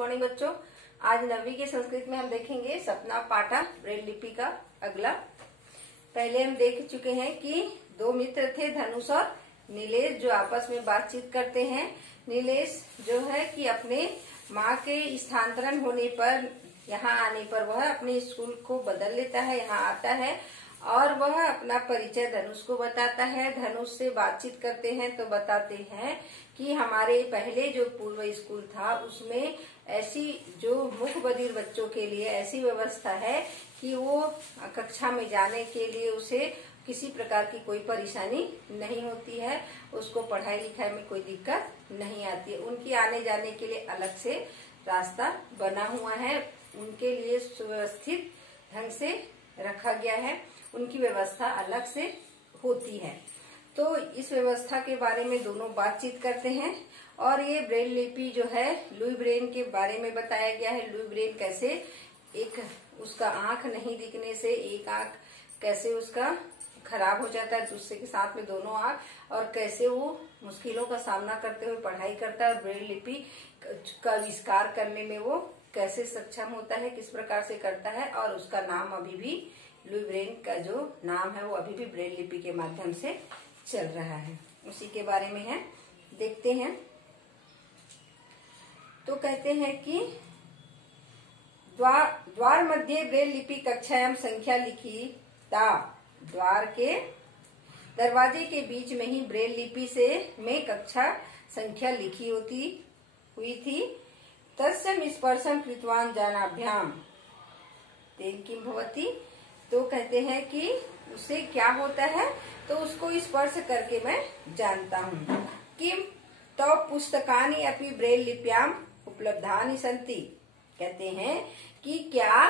Morning बच्चों। आज 9वीं के संस्कृत में हम देखेंगे सपना पाठा ब्रेल लिपि का अगला। पहले हम देख चुके हैं कि दो मित्र थे, धनुष और नीलेश, जो आपस में बातचीत करते हैं। नीलेश जो है कि अपने माँ के स्थानांतरण होने पर, यहाँ आने पर वह अपने स्कूल को बदल लेता है, यहाँ आता है और वह अपना परिचय धनुष को बताता है। धनुष से बातचीत करते हैं तो बताते हैं कि हमारे पहले जो पूर्व स्कूल था उसमें ऐसी जो मूक बधिर बच्चों के लिए ऐसी व्यवस्था है कि वो कक्षा में जाने के लिए उसे किसी प्रकार की कोई परेशानी नहीं होती है, उसको पढ़ाई लिखाई में कोई दिक्कत नहीं आती है। उनकी आने जाने के लिए अलग से रास्ता बना हुआ है, उनके लिए सुव्यवस्थित ढंग से रखा गया है, उनकी व्यवस्था अलग से होती है। तो इस व्यवस्था के बारे में दोनों बातचीत करते हैं। और ये ब्रेल लिपि जो है लुई ब्रेन के बारे में बताया गया है। लुई ब्रेन कैसे एक उसका आंख नहीं दिखने से एक आंख कैसे उसका खराब हो जाता है, दूसरे के साथ में दोनों आंख, और कैसे वो मुश्किलों का सामना करते हुए पढ़ाई करता है और ब्रेल लिपि का आविष्कार करने में वो कैसे सक्षम होता है, किस प्रकार से करता है। और उसका नाम अभी भी लुई ब्रेन का जो नाम है वो अभी भी ब्रेल लिपि के माध्यम से चल रहा है, उसी के बारे में है, देखते हैं। तो कहते हैं कि द्वार मध्य ब्रेल लिपि कक्षायाम संख्या लिखी ता। द्वार के दरवाजे के बीच में ही ब्रेल लिपि से में कक्षा संख्या लिखी हुई थी। तस्म स्पर्शम कृतवान जानाभ्याम तेन किम भवति। तो कहते हैं कि उससे क्या होता है, तो उसको स्पर्श करके मैं जानता हूँ। किम तो पुस्तकानि अपि ब्रेल लिप्याम उपलब्धानि सन्ति। कहते हैं कि क्या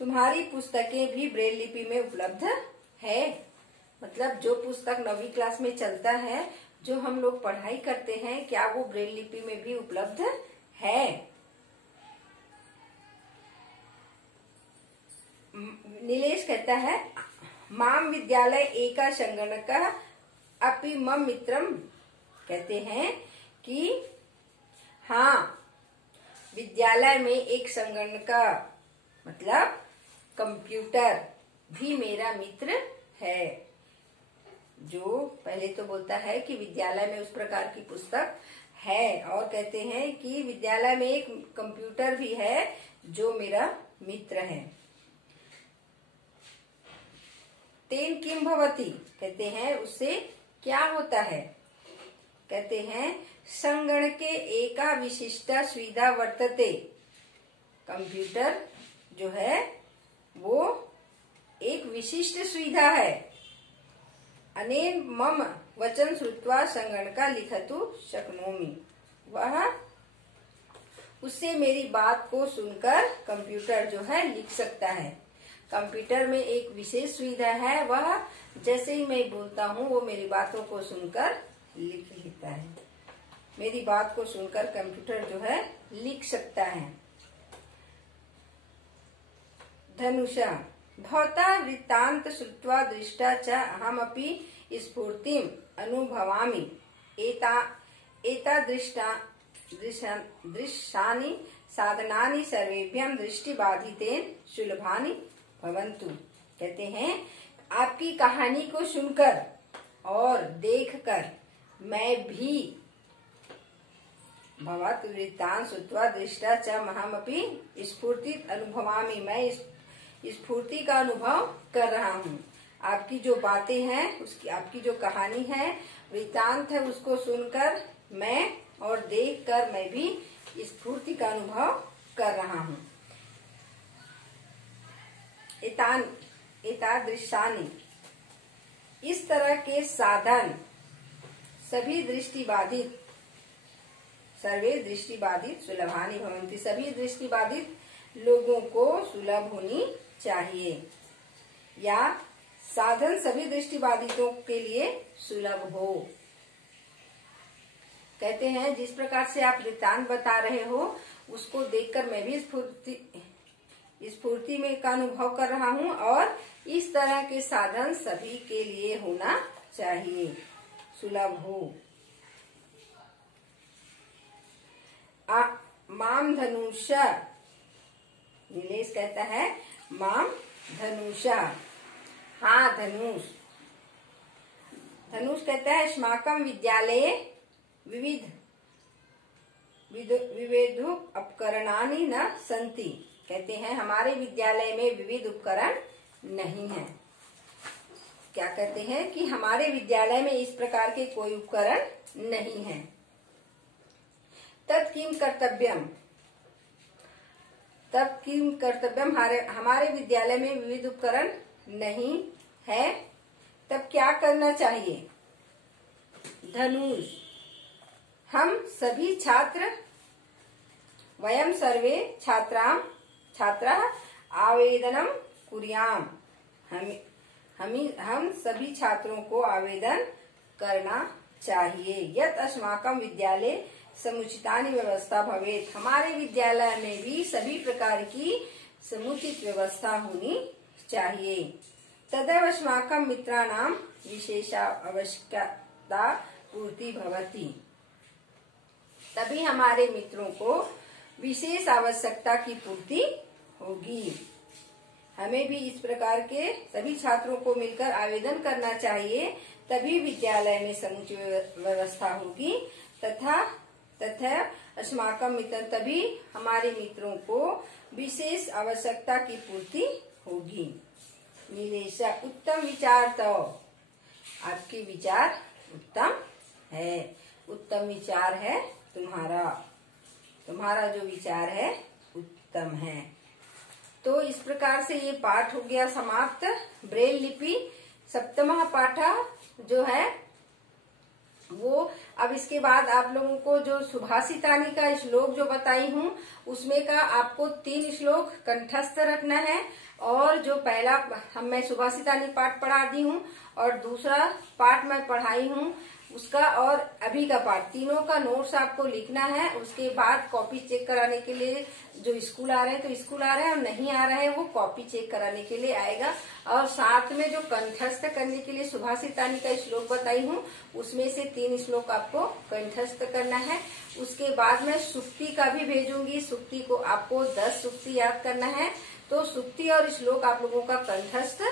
तुम्हारी पुस्तकें भी ब्रेल लिपि में उपलब्ध है। मतलब जो पुस्तक 9वीं क्लास में चलता है, जो हम लोग पढ़ाई करते हैं, क्या वो ब्रेल लिपि में भी उपलब्ध है। नीलेश कहता है माम विद्यालय एका संगणक अपि मम मित्रम। कहते हैं कि हाँ, विद्यालय में एक संगणक मतलब कंप्यूटर भी मेरा मित्र है। जो पहले तो बोलता है कि विद्यालय में उस प्रकार की पुस्तक है, और कहते हैं कि विद्यालय में एक कंप्यूटर भी है जो मेरा मित्र है। तेन किम भवति। कहते हैं उससे क्या होता है। कहते हैं संगणके एका विशिष्टा सुविधा वर्तते। कंप्यूटर जो है वो एक विशिष्ट सुविधा है। अनेन मम वचन श्रुत्वा संगणका लिखतु शक्नोमि। वह उससे मेरी बात को सुनकर कंप्यूटर जो है लिख सकता है। कंप्यूटर में एक विशेष सुविधा है, वह जैसे ही मैं बोलता हूँ वो मेरी बातों को सुनकर लिख लेता है। मेरी बात को सुनकर कंप्यूटर जो है लिख सकता है। धनुषा भवता वृत्तांत श्रुत्वा दृष्टा च अहमपि स्फूर्तिम अनुभवामि। दृश्यानि साधनानि सर्वेभ्यं दृष्टिबाधितेन सुलभानि भवन्तु। कहते हैं आपकी कहानी को सुनकर और देखकर मैं भी भवत वृत्तांत श्रुत्वा दृष्टा च अहमपि स्फूर्ति अनुभवामि। मैं स्फूर्ति का अनुभव कर रहा हूँ। आपकी जो बातें हैं, उसकी आपकी जो कहानी है, वृत्तांत है, उसको सुनकर मैं और देखकर मैं भी स्फूर्ति का अनुभव कर रहा हूँ। एतादृशानि इस तरह के साधन सभी दृष्टिबाधित सर्वे दृष्टिबाधित सुलभानि भवन्ति। सभी दृष्टिबाधित लोगों को सुलभ होनी चाहिए, या साधन सभी दृष्टिबाधितों के लिए सुलभ हो। कहते हैं जिस प्रकार से आप वृत्तांत बता रहे हो उसको देखकर मैं भी स्फूर्ति में का अनुभव कर रहा हूँ, और इस तरह के साधन सभी के लिए होना चाहिए, सुलभ हो। मां माम धनुषा। नीलेश कहता है माम धनुषा। हाँ धनुष। धनुष कहता है अस्माकं विद्यालये विविध उपकरणानि न सन्ति। कहते हैं हमारे विद्यालय में विविध उपकरण नहीं है। क्या कहते हैं कि हमारे विद्यालय में इस प्रकार के कोई उपकरण नहीं है। तत् किम कर्तव्यम। तब किम कर्तव्यम, हमारे विद्यालय में विविध उपकरण नहीं है, तब क्या करना चाहिए। धनुष, हम सभी छात्र, वयम सर्वे छात्राः आवेदनम कुर्याम। हम सभी छात्रों को आवेदन करना चाहिए। यत् अस्माकं विद्यालये समुचितानि व्यवस्था भवेत्। हमारे विद्यालय में भी सभी प्रकार की समुचित व्यवस्था होनी चाहिए। तदैव अस्माकं मित्राणां विशेष आवश्यकता पूर्ति भवति। तभी हमारे मित्रों को विशेष आवश्यकता की पूर्ति होगी। हमें भी इस प्रकार के सभी छात्रों को मिलकर आवेदन करना चाहिए, तभी विद्यालय में समुचित व्यवस्था होगी। तथा अस्माकं मित्र, तभी हमारे मित्रों को विशेष आवश्यकता की पूर्ति होगी। नीलेशा, उत्तम विचार। तो आपके विचार उत्तम है। उत्तम विचार है तुम्हारा जो विचार है उत्तम है। तो इस प्रकार से ये पाठ हो गया समाप्त। ब्रेल लिपि सप्तमः पाठ जो है वो, अब इसके बाद आप लोगों को जो सुभाषितानी का श्लोक जो बताई हूँ उसमें का आपको 3 श्लोक कंठस्थ रखना है। और जो पहला मैं सुभाषितानी पाठ पढ़ा दी हूँ और दूसरा पाठ मैं पढ़ाई हूँ उसका और अभी का पाठ, तीनों का नोट्स आपको लिखना है। उसके बाद कॉपी चेक कराने के लिए जो स्कूल आ रहे हैं तो स्कूल आ रहे हैं, और नहीं आ रहे हैं वो कॉपी चेक कराने के लिए आएगा। और साथ में जो कंठस्थ करने के लिए सुभाषितानी का श्लोक बताई हूँ उसमें से 3 श्लोक आपको कंठस्थ करना है। उसके बाद मैं सुक्ति का भी भेजूंगी। सुक्ति को आपको 10 सुक्ति याद करना है। तो सुक्ति और श्लोक आप लोगों का कंठस्थ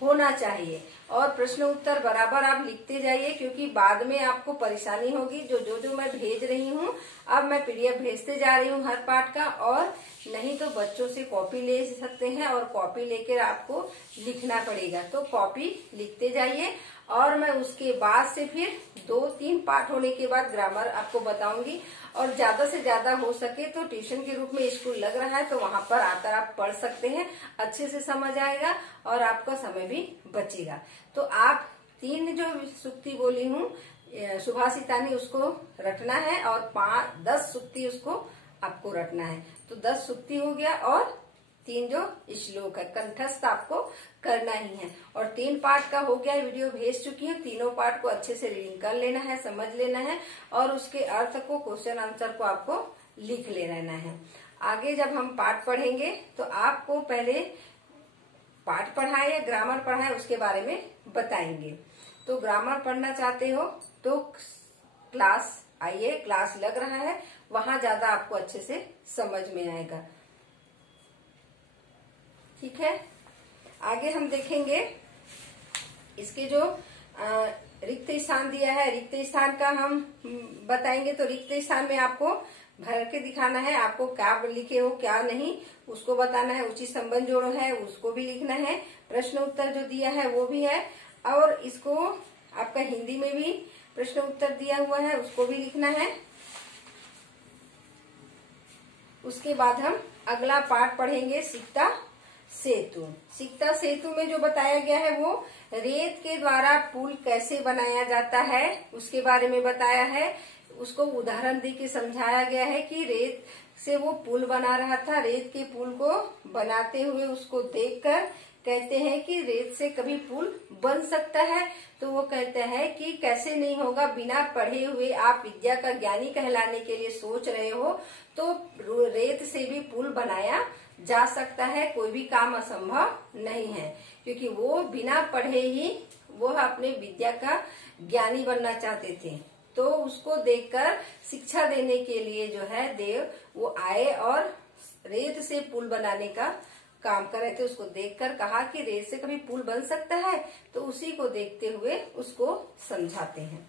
होना चाहिए। और प्रश्न उत्तर बराबर आप लिखते जाइए, क्योंकि बाद में आपको परेशानी होगी। जो मैं भेज रही हूँ, अब मैं पीडीएफ भेजते जा रही हूँ हर पाठ का, और नहीं तो बच्चों से कॉपी ले सकते हैं और कॉपी लेकर आपको लिखना पड़ेगा। तो कॉपी लिखते जाइए। और मैं उसके बाद से फिर 2-3 पाठ होने के बाद ग्रामर आपको बताऊंगी। और ज्यादा से ज्यादा हो सके तो ट्यूशन के रूप में स्कूल लग रहा है तो वहां पर आकर आप पढ़ सकते हैं, अच्छे से समझ आएगा और आपका समय भी बचेगा। तो आप 3 जो सुक्ति बोली हूँ सुभाषितानी उसको रटना है और 10 सुक्ति उसको आपको रटना है। तो 10 सुक्ति हो गया और 3 जो श्लोक है कंठस्थ आपको करना ही है। और 3 पाठ का हो गया, वीडियो भेज चुकी हूँ। तीनों पाठ को अच्छे से रीडिंग कर लेना है, समझ लेना है और उसके अर्थ को, क्वेश्चन आंसर को आपको लिख ले रहना है। आगे जब हम पाठ पढ़ेंगे तो आपको पहले पाठ पढ़ाए या ग्रामर पढ़ाए उसके बारे में बताएंगे। तो ग्रामर पढ़ना चाहते हो तो क्लास आइए, क्लास लग रहा है, वहां ज्यादा आपको अच्छे से समझ में आएगा। ठीक है, आगे हम देखेंगे इसके जो रिक्त स्थान दिया है, रिक्त स्थान का हम बताएंगे। तो रिक्त स्थान में आपको भर के दिखाना है, आपको क्या लिखे हो क्या नहीं उसको बताना है। उचित संबंध जोड़ो है उसको भी लिखना है, प्रश्न उत्तर जो दिया है वो भी है, और इसको आपका हिंदी में भी प्रश्न उत्तर दिया हुआ है उसको भी लिखना है। उसके बाद हम अगला पाठ पढ़ेंगे सिकता सेतु। सिकता सेतु में जो बताया गया है वो रेत के द्वारा पुल कैसे बनाया जाता है उसके बारे में बताया है। उसको उदाहरण दे के समझाया गया है कि रेत से वो पुल बना रहा था। रेत के पुल को बनाते हुए उसको देखकर कहते हैं कि रेत से कभी पुल बन सकता है। तो वो कहता है कि कैसे नहीं होगा, बिना पढ़े हुए आप विद्या का ज्ञानी कहलाने के लिए सोच रहे हो तो रेत से भी पुल बनाया जा सकता है, कोई भी काम असंभव नहीं है। क्योंकि वो बिना पढ़े ही वो अपने विद्या का ज्ञानी बनना चाहते थे। तो उसको देखकर शिक्षा देने के लिए जो है देव वो आए और रेत से पुल बनाने का काम कर रहे थे। उसको देखकर कहा कि रेत से कभी पुल बन सकता है, तो उसी को देखते हुए उसको समझाते हैं।